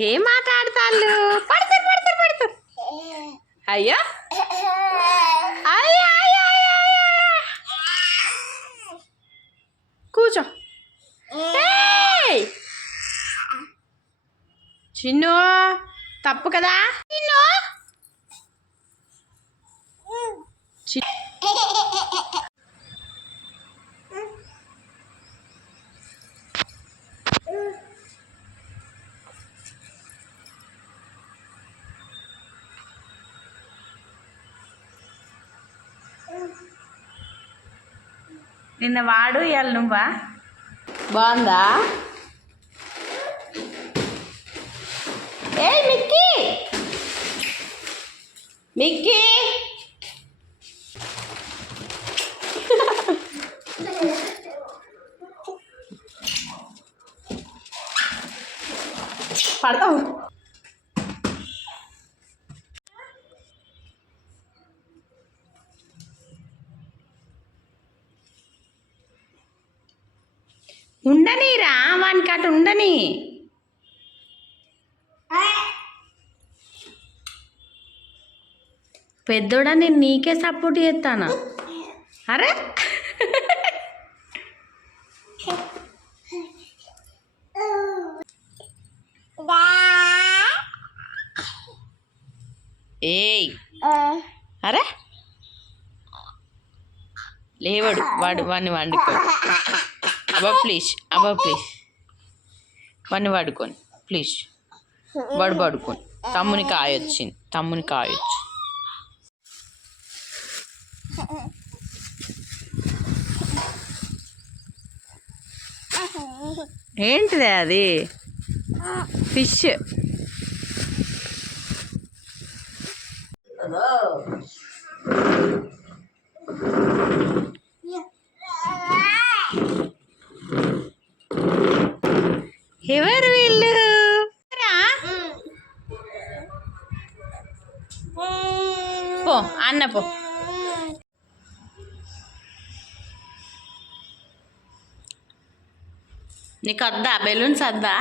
ఏం మాట్లాడతాళ్ళు? పడతారు పడతారు పడతారు. అయ్యో. అయ్యా అయ్యో కూర్చో. చిన్ను తప్పు కదా? చిన్ను. నిన్న వాడు ఇవాళ నువ్వా? బాగుందా? ఏ మిక్కీ! మిక్కీ! పడతావు? ఉండనీరా వానికి అటు ఉండని. పెద్దోడా నేను నీకే సపోర్ట్ చేస్తానా? అరే. ఏయ్. అరే. లేవాడు వాడు వాడిని వండుకో. అబ్బా ప్లీజ్ అబ్బా ప్లీజ్ వాడిని పడుకోండి ప్లీజ్ వాడు పడుకోని. తమ్ముని కాయొచ్చింది. తమ్ముని కాయొచ్చు ఏంటిది అది? ఫిష్ ఎవరు వీళ్ళు. పో అన్న పో. నీకు వద్దా బెలూన్స్ వద్దా